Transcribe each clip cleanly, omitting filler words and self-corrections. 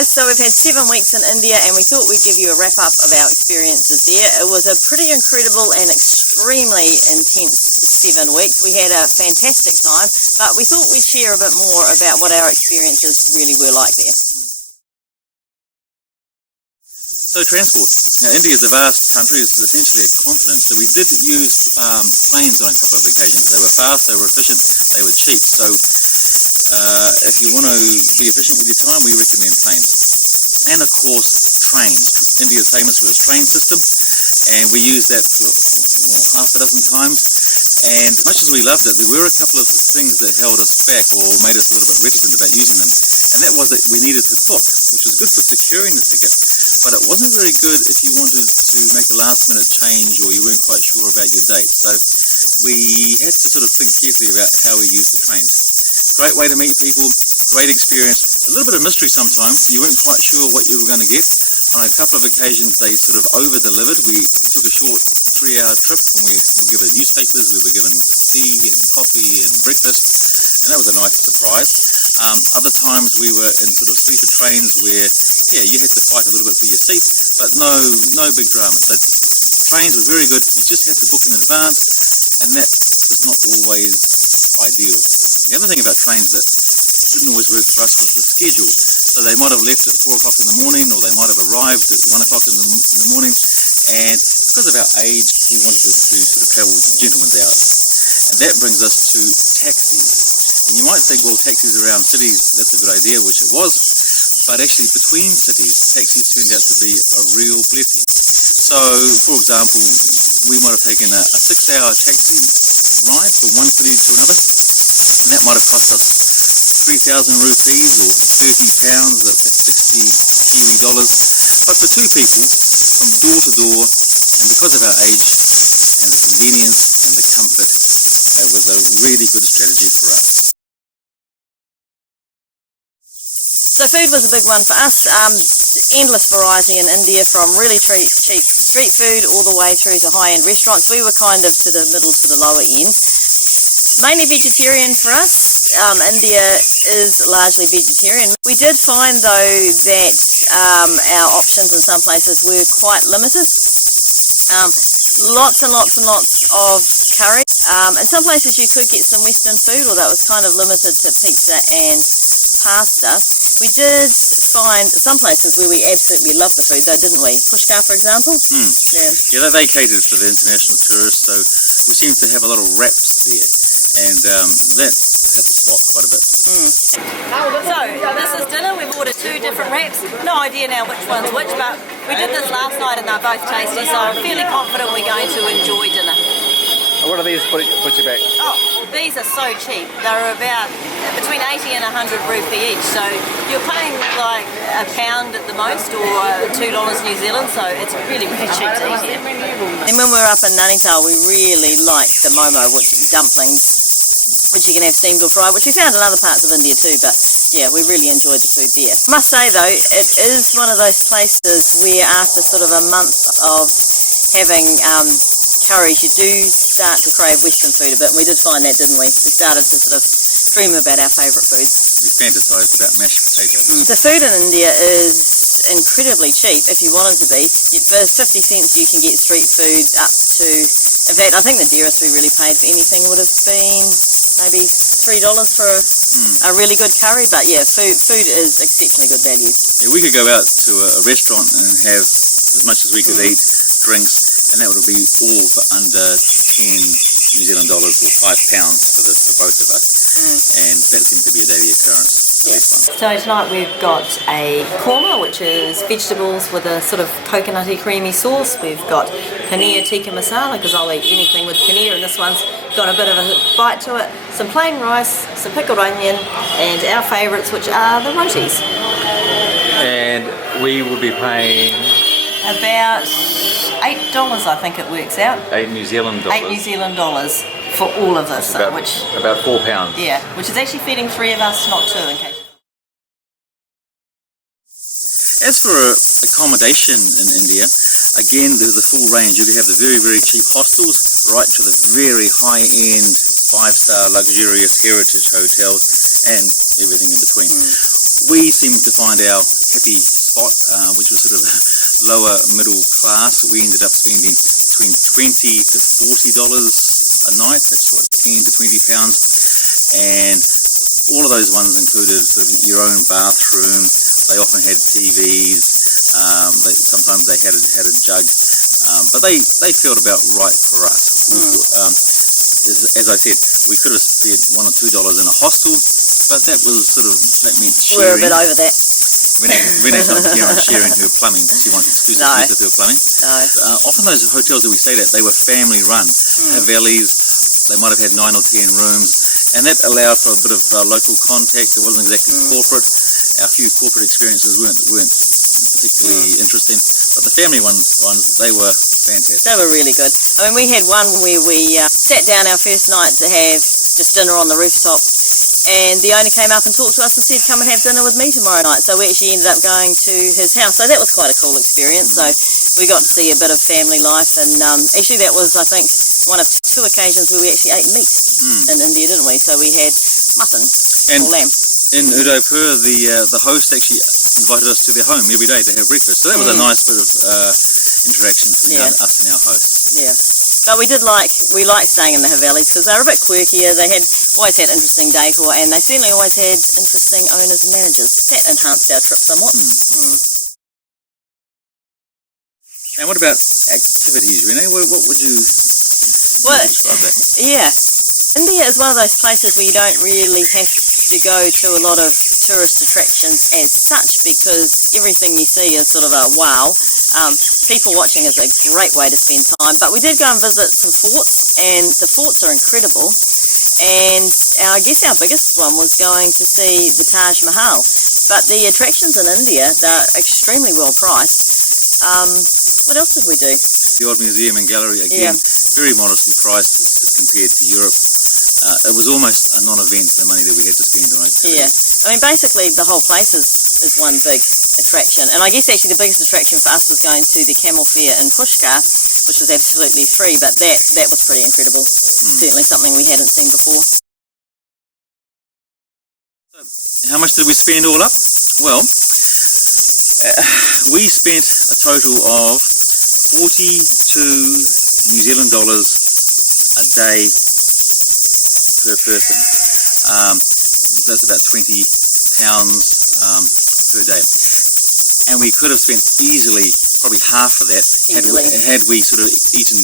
guys, so we've had 7 weeks in India and we thought we'd give you a wrap up of our experiences there. It was a pretty incredible and extremely intense 7 weeks. We had a fantastic time, but we thought we'd share a bit more about what our experiences really were like there. So transport. Now India is a vast country, it's essentially a continent, so we did use planes on a couple of occasions. They were fast, they were efficient, they were cheap. So if you want to be efficient with your time, we recommend planes. And of course trains. India is famous for its train system, and we used that for half a dozen times. And much as we loved it, there were a couple of things that held us back or made us a little bit reticent about using them. And that was that we needed to book, which was good for securing the ticket, but it wasn't very good if you wanted to make a last minute change or you weren't quite sure about your date. So we had to sort of think carefully about how we used the trains. Great way to meet people, great experience, a little bit of mystery sometimes. You weren't quite sure what you were going to get. On a couple of occasions they sort of over-delivered. We took a short 3-hour trip and we were given newspapers, we were given tea and coffee and breakfast, and that was a nice surprise. Other times we were in sort of sleeper trains where, yeah, you had to fight a little bit for your seat, but no big drama. So trains were very good, you just had to book in advance, and that is not always ideal. The other thing about trains that didn't always work for us was the schedule. So they might have left at 4 o'clock in the morning, or they might have arrived at 1 o'clock in the morning, and because of our age, we wanted to sort of travel gentlemen's hours. And that brings us to taxis. And you might think, well, taxis around cities, that's a good idea, which it was, but actually between cities, taxis turned out to be a real blessing. So, for example, we might have taken a 6-hour taxi ride from one city to another, and that might have cost us 3,000 rupees or £30, that's 60 Kiwi dollars. But for 2 people, from door to door, and because of our age and the convenience and the comfort, it was a really good strategy for us. So food was a big one for us. Endless variety in India, from really cheap street food all the way through to high-end restaurants. We were kind of to the middle to the lower end. Mainly vegetarian for us. India is largely vegetarian. We did find though that our options in some places were quite limited. Lots and lots and lots of curry. In some places you could get some Western food, although it was kind of limited to pizza and pasta. We did find some places where we absolutely loved the food though, didn't we? Pushkar, for example? Yeah, they catered for the international tourists, so we seemed to have a lot of wraps there, and that hit the spot quite a bit. So, this is dinner. We've ordered 2 different wraps. No idea now which one's which, but we did this last night and they're both tasty, so I'm fairly confident we're going to enjoy dinner. What are these put you back? Oh, these are so cheap. They're about between 80 and 100 rupee each, so you're paying like £1 at the most, or $2 New Zealand, so it's really, really cheap to eat here. And when we were up in Nainital, we really liked the momo, which dumplings, which you can have steamed or fried, which we found in other parts of India too, but yeah, we really enjoyed the food there. I must say though, it is one of those places where after sort of a month of having curries, you do start to crave Western food a bit, and we did find that, didn't we? We started to sort of dream about our favourite foods. We fantasised about mashed potatoes. The food in India is incredibly cheap if you want it to be. For 50 cents you can get street food up to, in fact I think the dearest we really paid for anything would have been maybe $3 for a really good curry, but yeah, food is exceptionally good value. Yeah, we could go out to a restaurant and have as much as we could eat, drinks, and that would be all for under 10 New Zealand dollars or £5 for both of us, and that seemed to be a daily occurrence. Yeah. So tonight we've got a korma, which is vegetables with a sort of coconutty creamy sauce. We've got paneer tikka masala, because I'll eat anything with paneer, and this one's got a bit of a bite to it. Some plain rice, some pickled onion, and our favourites, which are the rotis. And we will be paying about $8, I think it works out. 8 New Zealand dollars. 8 New Zealand dollars for all of this, about £4. Yeah, which is actually feeding 3 of us, not 2, in case. As for accommodation in India, again there's a full range. You can have the very, very cheap hostels right to the very high-end 5-star luxurious heritage hotels and everything in between. We seem to find our happy spot, which was sort of lower middle class. We ended up spending between $20 to $40 a night. That's what, 10 to 20 pounds, and all of those ones included sort of your own bathroom. They often had TVs. Sometimes they had a jug, but they felt about right for us. As I said, we could have spent $1 or $2 in a hostel, but that meant sharing. We're a bit over that. Renee's not here on sharing her plumbing. She wants exclusive use of her plumbing. No. Often those hotels that we stayed at, they were family run. Havelis, they might have had 9 or 10 rooms, and that allowed for a bit of local contact. It wasn't exactly corporate. Our few corporate experiences weren't particularly interesting, but the family ones, they were fantastic. They were really good. I mean, we had one where we sat down our first night to have just dinner on the rooftop, and the owner came up and talked to us and said, come and have dinner with me tomorrow night. So we actually ended up going to his house. So that was quite a cool experience. So we got to see a bit of family life, and actually that was, I think, one of 2 occasions where we actually ate meat in India, didn't we? So we had mutton or lamb. In Udaipur, the host actually invited us to their home every day to have breakfast. So that was a nice bit of interaction between us and our hosts. Yeah. But we liked staying in the Havelis because they were a bit quirkier. They always had interesting decor, and they certainly always had interesting owners and managers. That enhanced our trip somewhat. And what about activities, Renee? What would you describe that? Yeah. India is one of those places where you don't really have to go to a lot of tourist attractions as such, because everything you see is sort of a wow. People watching is a great way to spend time, but we did go and visit some forts, and the forts are incredible. And I guess our biggest one was going to see the Taj Mahal. But the attractions in India, they're extremely well priced. What else did we do? The old museum and gallery, again, very modestly priced compared to Europe. It was almost a non-event, the money that we had to spend on activities. Yeah, I mean, basically the whole place is one big attraction. And I guess actually the biggest attraction for us was going to the camel fair in Pushkar, which was absolutely free, but that was pretty incredible. Certainly something we hadn't seen before. How much did we spend all up? Well, we spent a total of 42 New Zealand dollars a day per person. That's about £20 per day. And we could have spent easily probably half of that had we sort of eaten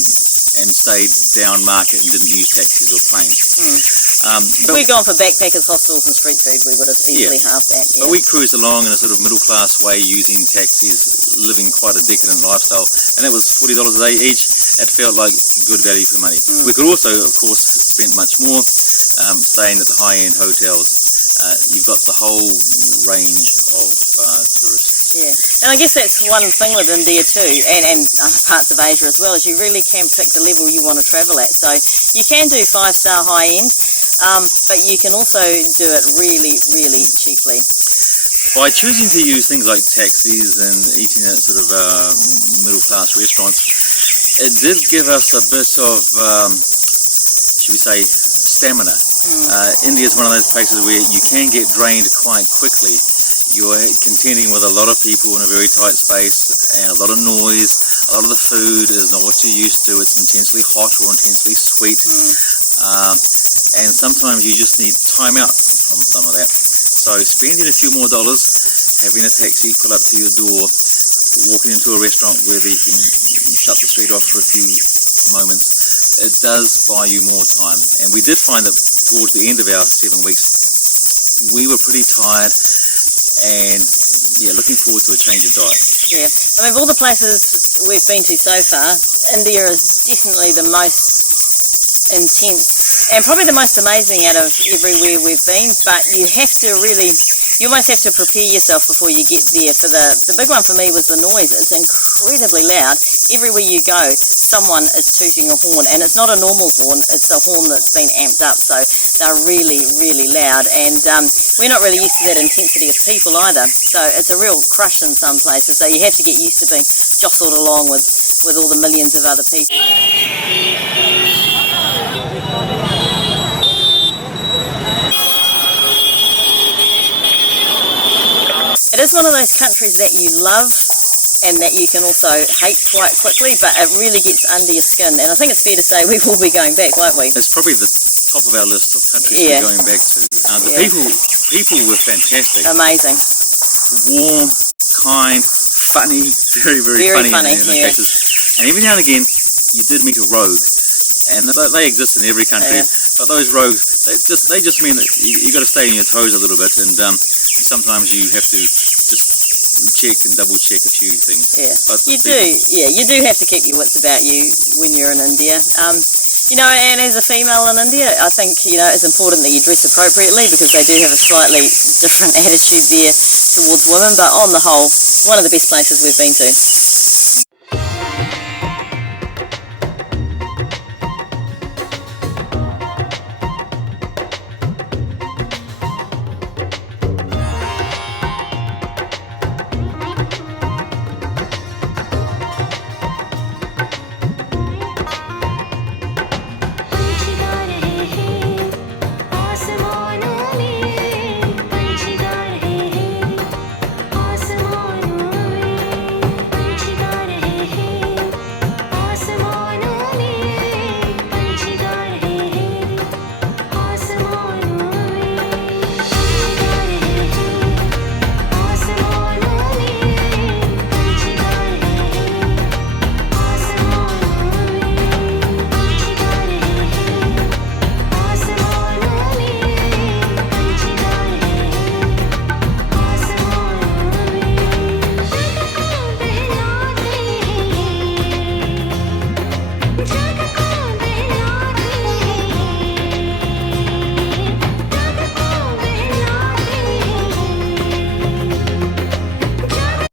and stayed down market and didn't use taxis or planes. If we'd gone for backpackers, hostels and street food, we would have easily halved that. Yeah. But we cruised along in a sort of middle class way, using taxis, living quite a decadent lifestyle, and that was $40 a day each. It felt like good value for money. We could also, of course, spend much more staying at the high-end hotels. You've got the whole range of tourists. Yeah, and I guess that's one thing with India too, and parts of Asia as well, is you really can pick the level you want to travel at. So you can do 5-star high-end, but you can also do it really, really cheaply. By choosing to use things like taxis and eating at sort of middle-class restaurants, it did give us a bit of, should we say, stamina. India is one of those places where you can get drained quite quickly. You're contending with a lot of people in a very tight space and a lot of noise. A lot of the food is not what you're used to. It's intensely hot or intensely sweet. And sometimes you just need time out from some of that. So spending a few more dollars, having a taxi pull up to your door, walking into a restaurant where they can shut the street off for a few moments, it does buy you more time. And we did find that towards the end of our 7 weeks, we were pretty tired and looking forward to a change of diet. Yeah, I mean, of all the places we've been to so far, India is definitely the most intense and probably the most amazing out of everywhere we've been, but you almost have to prepare yourself before you get there. For the big one for me was the noise. It's incredibly loud. Everywhere you go, someone is tooting a horn, and it's not a normal horn, it's a horn that's been amped up, so they're really, really loud, and we're not really used to that intensity of people either, so it's a real crush in some places, so you have to get used to being jostled along with all the millions of other people. It is one of those countries that you love and that you can also hate quite quickly, but it really gets under your skin. And I think it's fair to say we will be going back, won't we? It's probably the top of our list of countries Yeah. we're going back to. The Yeah. people were fantastic. Amazing. Warm, kind, funny, very, very, Very funny, funny, in some yeah. cases. And every now and again, you did meet a rogue. And they exist in every country, Yeah. but those rogues, they just mean that you got to stay on your toes a little bit, and sometimes you have to just check and double check a few things. Yeah, But you do. Yeah, you do have to keep your wits about you when you're in India. And as a female in India, I think it's important that you dress appropriately because they do have a slightly different attitude there towards women. But on the whole, one of the best places we've been to.